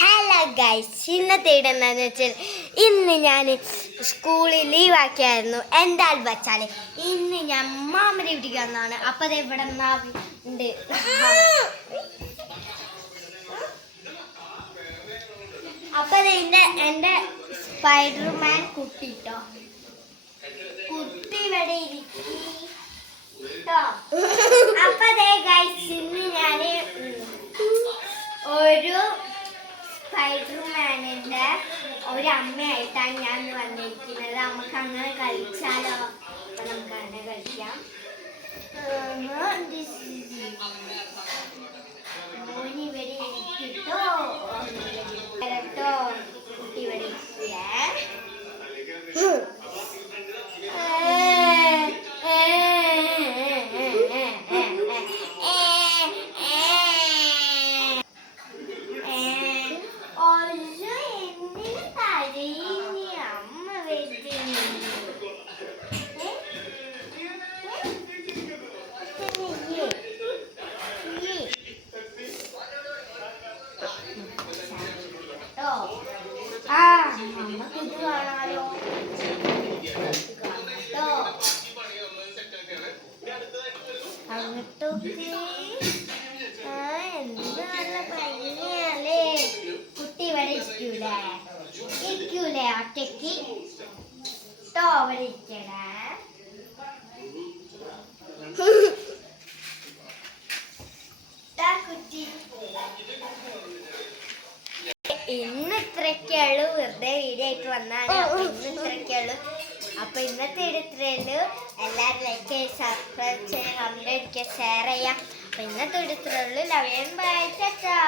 Hello guys, ഇന്നത്തെ ഇടെന്താന്ന് വെച്ചാൽ ഇന്ന് ഞാൻ സ്കൂളിൽ ലീവാക്കിയായിരുന്നു. എന്തായാലും വെച്ചാൽ ഇന്ന് ഞാൻ മാമനെ വീട്ടിൽ വന്നതാണ്. അപ്പം അത് ഇവിടെ ഉണ്ട്. അപ്പം എൻ്റെ സ്പൈഡർമാൻ കുട്ടിട്ടോ, കുട്ടി ഇവിടെ ഇരിക്കട്ടോ. അപ്പൊ ഗൈസ്, ഇന്ന് ഞാൻ ഒരു സ്പൈഡർമാനിന്റെ ഒരു അമ്മയായിട്ടാണ് ഞാൻ വന്നിരിക്കുന്നത്. നമുക്ക് അങ്ങനെ കളിച്ചാലോ? അപ്പൊ നമുക്ക് അങ്ങനെ കളിക്കാം. മോനി ഇവിടെ ഇരിക്കട്ടോ, കുട്ടി ഇവിടെ ഇരിക്കേ. എന്ത് നല്ല ഭംഗിയല്ലേ. കുട്ടി ഇവിടെ ഇരിക്കൂലേ ഒറ്റയ്ക്ക് ട്ടോ, ഇവിടെ ഇരിക്കണേ. കുട്ടി ഇന്ന് ഇത്രയൊക്കെയുള്ളൂ. വെറുതെ വീഡിയോ ആയിട്ട് വന്നാണ്. ഇന്ന് ഇത്രയൊക്കെയുള്ളൂ. അപ്പൊ ഇന്നത്തെ ഇത്രയുള്ളൂ. എല്ലാവരും ലൈക്ക് ചെയ്യുക, സബ്സ്ക്രൈബ് ചെയ്യുക, കമന്റ് അടിക്കുക, ഷെയർ ചെയ്യുക. അപ്പൊ ഇന്നത്തെ ഇത്രയുള്ളൂ. Love you, bye, Tata.